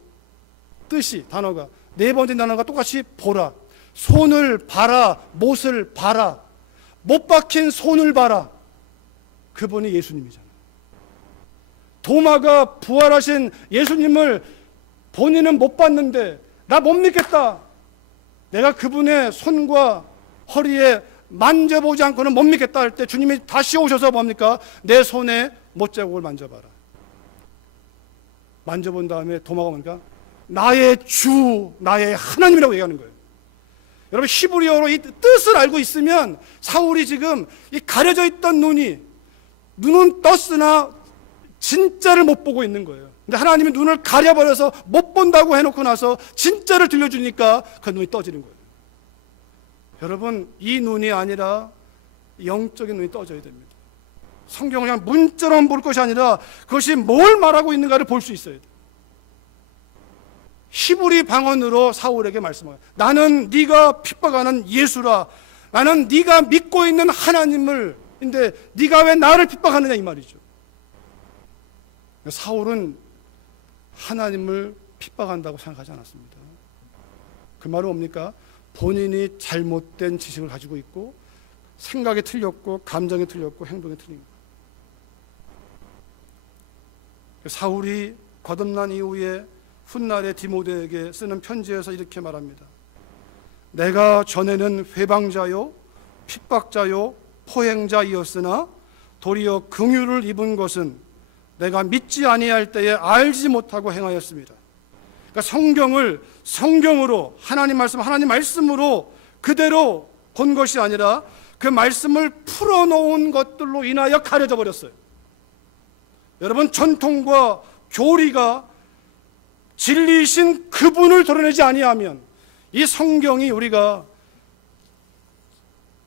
뜻이 단어가 네 번째 단어가 똑같이 보라. 손을 봐라, 못을 봐라. 못 박힌 손을 봐라. 그분이 예수님이잖아요. 도마가 부활하신 예수님을 본인은 못 봤는데 나 못 믿겠다. 내가 그분의 손과 허리에 만져보지 않고는 못 믿겠다 할 때 주님이 다시 오셔서 뭡니까? 내 손에 못자국을 만져봐라. 만져본 다음에 도마가 뭡니까? 나의 주, 나의 하나님이라고 얘기하는 거예요. 여러분, 히브리어로 이 뜻을 알고 있으면 사울이 지금 이 가려져 있던 눈은 떴으나 진짜를 못 보고 있는 거예요. 근데 하나님이 눈을 가려버려서 못 본다고 해놓고 나서 진짜를 들려주니까 그 눈이 떠지는 거예요. 여러분, 이 눈이 아니라 영적인 눈이 떠져야 됩니다. 성경을 그냥 문자로만 볼 것이 아니라 그것이 뭘 말하고 있는가를 볼 수 있어야 돼요. 히브리 방언으로 사울에게 말씀해요. 나는 네가 핍박하는 예수라. 나는 네가 믿고 있는 하나님을. 근데 네가 왜 나를 핍박하느냐 이 말이죠. 사울은 하나님을 핍박한다고 생각하지 않았습니다. 그 말은 뭡니까? 본인이 잘못된 지식을 가지고 있고 생각이 틀렸고 감정이 틀렸고 행동이 틀린 거예요. 사울이 거듭난 이후에 훗날에 디모데에게 쓰는 편지에서 이렇게 말합니다. 내가 전에는 회방자요 핍박자요 포행자이었으나 도리어 긍휼을 입은 것은 내가 믿지 아니할 때에 알지 못하고 행하였습니다. 그러니까 성경을 성경으로 하나님 말씀으로 그대로 본 것이 아니라 그 말씀을 풀어놓은 것들로 인하여 가려져 버렸어요. 여러분, 전통과 교리가 진리이신 그분을 드러내지 아니하면, 이 성경이 우리가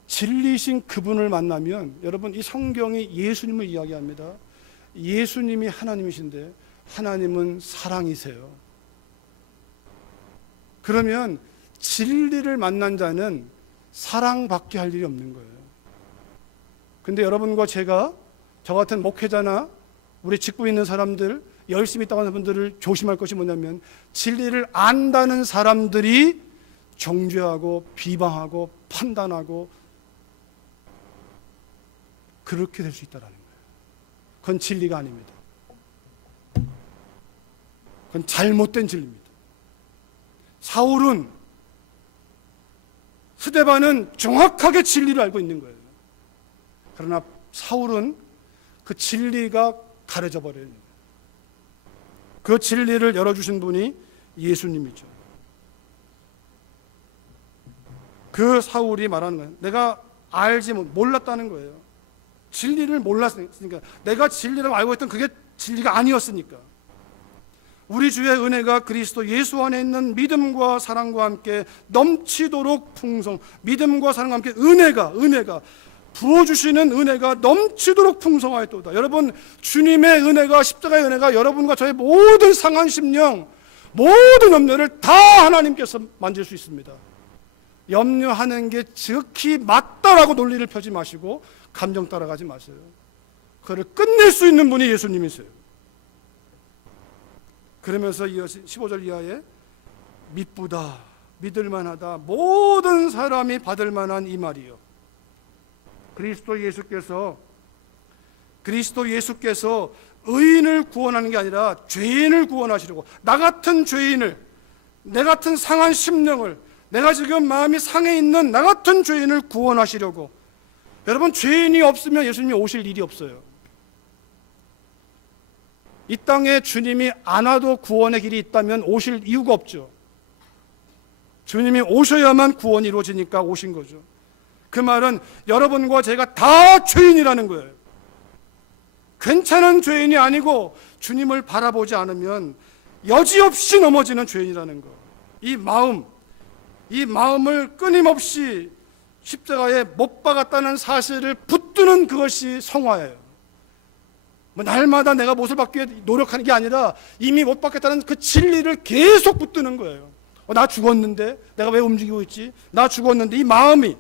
진리이신 그분을 만나면, 여러분, 이 성경이 예수님을 이야기합니다. 예수님이 하나님이신데 하나님은 사랑이세요. 그러면 진리를 만난 자는 사랑받게 할 일이 없는 거예요. 근데 여러분과 제가, 저 같은 목회자나 우리 직구에 있는 사람들, 열심히 있다고 하는 분들을 조심할 것이 뭐냐면, 진리를 안다는 사람들이 정죄하고 비방하고 판단하고 그렇게 될 수 있다는 거예요. 그건 진리가 아닙니다. 그건 잘못된 진리입니다. 사울은, 스데반은 정확하게 진리를 알고 있는 거예요. 그러나 사울은 그 진리가 가려져 버려요. 그 진리를 열어주신 분이 예수님이죠. 그 사울이 말하는 거예요. 내가 몰랐다는 거예요. 진리를 몰랐으니까, 내가 진리라고 알고 있던 그게 진리가 아니었으니까. 우리 주의 은혜가 그리스도 예수 안에 있는 믿음과 사랑과 함께 넘치도록 믿음과 사랑과 함께 은혜가 부어주시는 은혜가 넘치도록 풍성하였도다. 여러분, 주님의 은혜가, 십자가의 은혜가 여러분과 저의 모든 상한 심령, 모든 염려를 다 하나님께서 만질 수 있습니다. 염려하는 게 지극히 맞다라고 논리를 펴지 마시고 감정 따라가지 마세요. 그를 끝낼 수 있는 분이 예수님이세요. 그러면서 15절 이하에 믿을 만하다. 모든 사람이 받을 만한 이 말이요. 그리스도 예수께서 의인을 구원하는 게 아니라 죄인을 구원하시려고, 나 같은 죄인을, 내 같은 상한 심령을, 내가 지금 마음이 상해 있는 나 같은 죄인을 구원하시려고. 여러분, 죄인이 없으면 예수님이 오실 일이 없어요. 이 땅에 주님이 안 와도 구원의 길이 있다면 오실 이유가 없죠. 주님이 오셔야만 구원이 이루어지니까 오신 거죠. 그 말은 여러분과 제가 다 죄인이라는 거예요. 괜찮은 죄인이 아니고 주님을 바라보지 않으면 여지없이 넘어지는 죄인이라는 거. 이 마음을 끊임없이 십자가에 못 박았다는 사실을 붙드는 그것이 성화예요. 날마다 내가 못을 받기 위해 노력하는 게 아니라 이미 못 받겠다는 그 진리를 계속 붙드는 거예요. 나 죽었는데 내가 왜 움직이고 있지? 나 죽었는데 이 마음이,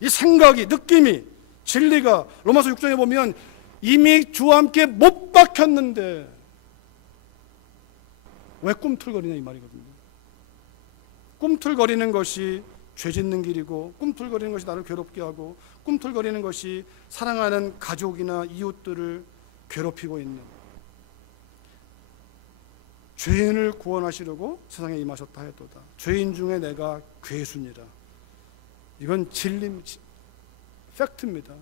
이 생각이, 느낌이, 진리가 로마서 6장에 보면 이미 주와 함께 못 박혔는데 왜 꿈틀거리냐 이 말이거든요. 꿈틀거리는 것이 죄 짓는 길이고, 꿈틀거리는 것이 나를 괴롭게 하고, 꿈틀거리는 것이 사랑하는 가족이나 이웃들을 괴롭히고 있는, 죄인을 구원하시려고 세상에 임하셨다 해도다. 죄인 중에 내가 괴순이라. 이건 진리, 팩트입니다.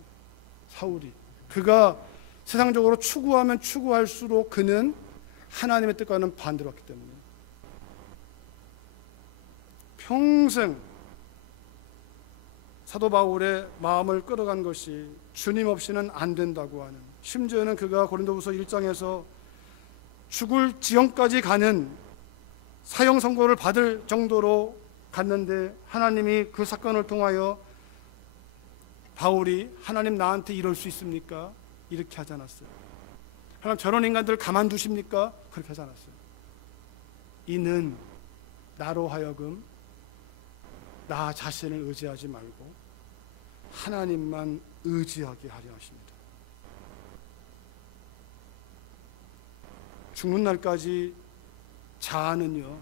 사울이, 그가 세상적으로 추구하면 추구할수록 그는 하나님의 뜻과는 반대로 왔기 때문에 평생 사도 바울의 마음을 끌어간 것이 주님 없이는 안 된다고 하는, 심지어는 그가 고린도후서 1장에서 죽을 지형까지 가는 사형 선고를 받을 정도로 갔는데 하나님이 그 사건을 통하여 바울이 하나님 나한테 이럴 수 있습니까? 이렇게 하지 않았어요. 하나님 저런 인간들을 가만두십니까? 그렇게 하지 않았어요. 이는 나로 하여금 나 자신을 의지하지 말고 하나님만 의지하게 하려 하십니다. 죽는 날까지 자아는요,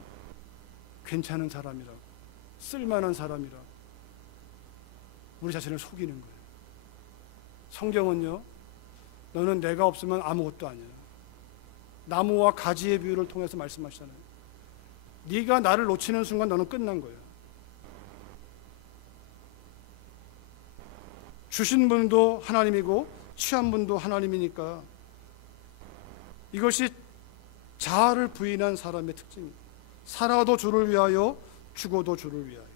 괜찮은 사람이라, 쓸만한 사람이라 우리 자신을 속이는 거예요. 성경은요, 너는 내가 없으면 아무것도 아니야. 나무와 가지의 비유를 통해서 말씀하시잖아요. 네가 나를 놓치는 순간 너는 끝난 거예요. 주신 분도 하나님이고 취한 분도 하나님이니까 이것이 자아를 부인한 사람의 특징입니다. 살아도 주를 위하여, 죽어도 주를 위하여.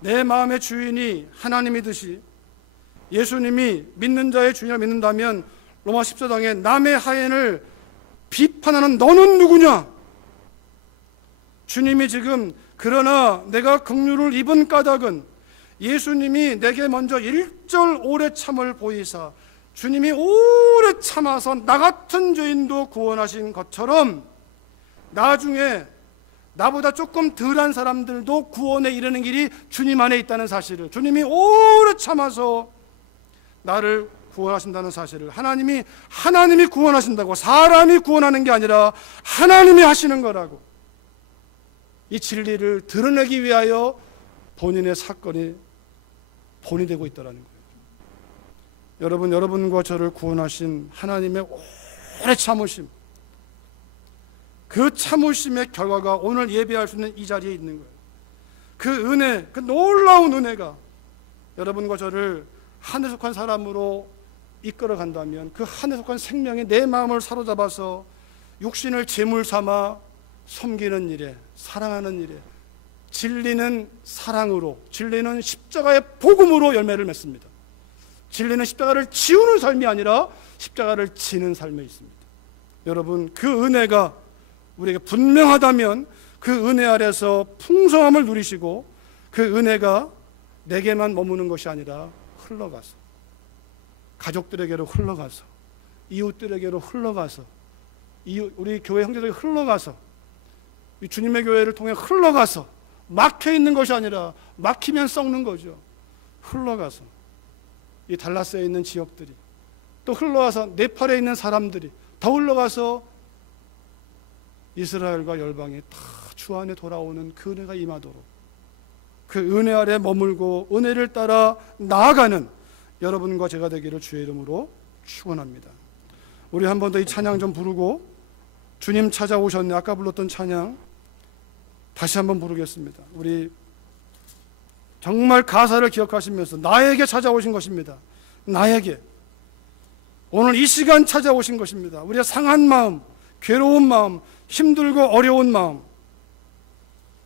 내 마음의 주인이 하나님이듯이 예수님이 믿는 자의 주인을 믿는다면 로마 14장에 남의 하인을 비판하는 너는 누구냐? 주님이 지금, 그러나 내가 긍휼을 입은 까닭은 예수님이 내게 먼저 1절 오래 참을 보이사 주님이 오래 참아서 나 같은 죄인도 구원하신 것처럼 나중에 나보다 조금 덜한 사람들도 구원에 이르는 길이 주님 안에 있다는 사실을, 주님이 오래 참아서 나를 구원하신다는 사실을, 하나님이 구원하신다고, 사람이 구원하는 게 아니라 하나님이 하시는 거라고, 이 진리를 드러내기 위하여 본인의 사건이 본이 되고 있다는 거예요. 여러분, 여러분과 저를 구원하신 하나님의 오래 참으심, 그 참으심의 결과가 오늘 예배할 수 있는 이 자리에 있는 거예요. 그 은혜, 그 놀라운 은혜가 여러분과 저를 하늘에 속한 사람으로 이끌어 간다면 그 하늘에 속한 생명이 내 마음을 사로잡아서 육신을 제물 삼아 섬기는 일에, 사랑하는 일에, 진리는 사랑으로, 진리는 십자가의 복음으로 열매를 맺습니다. 진리는 십자가를 지우는 삶이 아니라 십자가를 지는 삶에 있습니다. 여러분, 그 은혜가 우리에게 분명하다면 그 은혜 아래서 풍성함을 누리시고 그 은혜가 내게만 머무는 것이 아니라 흘러가서 가족들에게로 흘러가서 이웃들에게로 흘러가서 우리 교회 형제들에게 흘러가서 이 주님의 교회를 통해 흘러가서 막혀있는 것이 아니라 막히면 썩는 거죠. 흘러가서 이 달라스에 있는 지역들이, 또 흘러가서 네팔에 있는 사람들이, 더 흘러가서 이스라엘과 열방이 다 주 안에 돌아오는 그 은혜가 임하도록, 그 은혜 아래 머물고 은혜를 따라 나아가는 여러분과 제가 되기를 주의 이름으로 축원합니다. 우리 한 번 더 이 찬양 좀 부르고, 주님 찾아오셨네, 아까 불렀던 찬양 다시 한번 부르겠습니다. 우리 정말 가사를 기억하시면서 나에게 찾아오신 것입니다. 나에게 오늘 이 시간 찾아오신 것입니다. 우리의 상한 마음, 괴로운 마음, 힘들고 어려운 마음,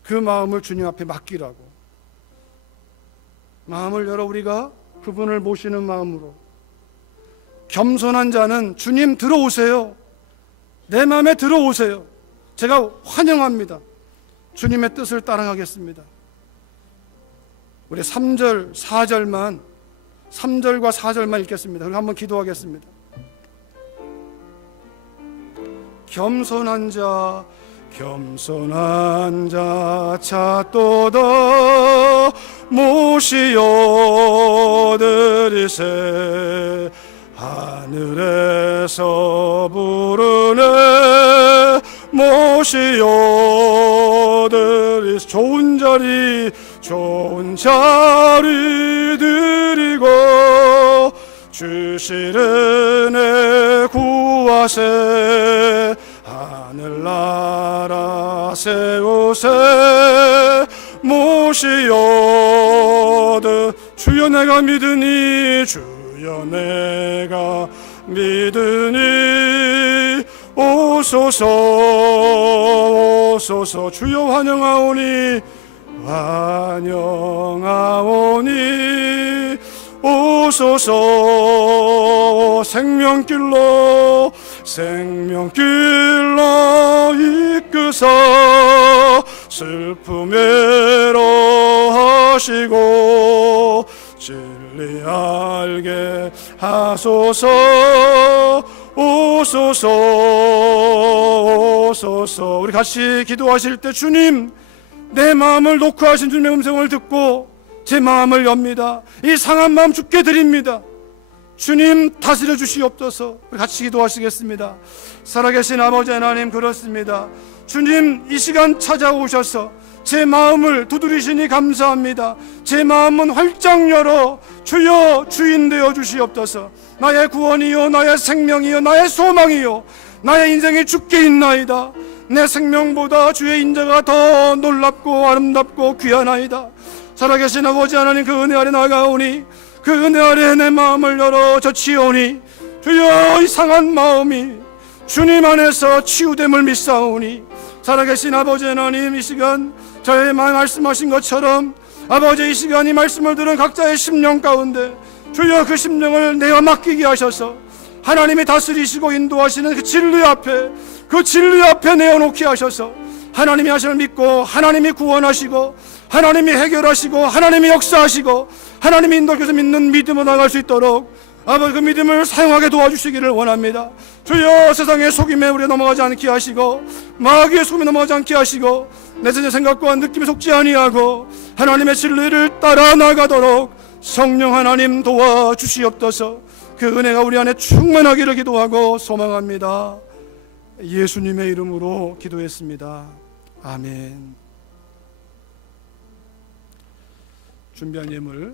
그 마음을 주님 앞에 맡기라고, 마음을 열어 우리가 그분을 모시는 마음으로, 겸손한 자는 주님 들어오세요, 내 마음에 들어오세요, 제가 환영합니다, 주님의 뜻을 따라가겠습니다. 우리 3절 4절만, 3절과 4절만 읽겠습니다. 그리고 한번 기도하겠습니다. 겸손한 자, 겸손한 자 찾도다 모시어 드리세, 하늘에서 부르네 모시어 드리세. 좋은 자리 드리고 주실 은혜 구하세, 하늘나라 세우세 모시어 주여 내가 믿으니, 주여 내가 믿으니 오소서 오소서. 주여 환영하오니 환영하오니 오소서. 생명길로 이끄사 슬픔 외로하시고 진리 알게 하소서 오소서 오소서. 우리 같이 기도하실 때 주님, 내 마음을 놓고 하신 주님의 음성을 듣고 제 마음을 엽니다. 이 상한 마음 주께 드립니다. 주님 다스려 주시옵소서. 우리 같이 기도하시겠습니다. 살아계신 아버지 하나님, 그렇습니다. 주님 이 시간 찾아오셔서 제 마음을 두드리시니 감사합니다. 제 마음은 활짝 열어 주여 주인 되어 주시옵소서. 나의 구원이요, 나의 생명이요, 나의 소망이요, 나의 인생이 주께 있나이다. 내 생명보다 주의 인자가 더 놀랍고 아름답고 귀하나이다. 살아계신 아버지 하나님, 그 은혜 아래 나가오니, 그 은혜 아래 내 마음을 열어 젖히오니, 주여 이 상한 마음이 주님 안에서 치유됨을 믿사오니, 살아계신 아버지 하나님, 이 시간 저의 마음 말씀하신 것처럼 아버지 이 시간 이 말씀을 들은 각자의 심령 가운데 주여 그 심령을 내어 맡기게 하셔서 하나님이 다스리시고 인도하시는 그 진리 앞에, 그 진리 앞에 내어놓게 하셔서 하나님이 하심을 믿고, 하나님이 구원하시고, 하나님이 해결하시고, 하나님이 역사하시고, 하나님이 인도하셔서 믿는 믿음으로 나갈 수 있도록 아버지 그 믿음을 사용하게 도와주시기를 원합니다. 주여 세상의 속임에 우리가 넘어가지 않게 하시고, 마귀의 속임에 넘어가지 않게 하시고, 내 자신의 생각과 느낌에 속지 아니하고 하나님의 진리를 따라 나가도록 성령 하나님 도와주시옵소서. 그 은혜가 우리 안에 충만하기를 기도하고 소망합니다. 예수님의 이름으로 기도했습니다. 아멘. 준비한 예물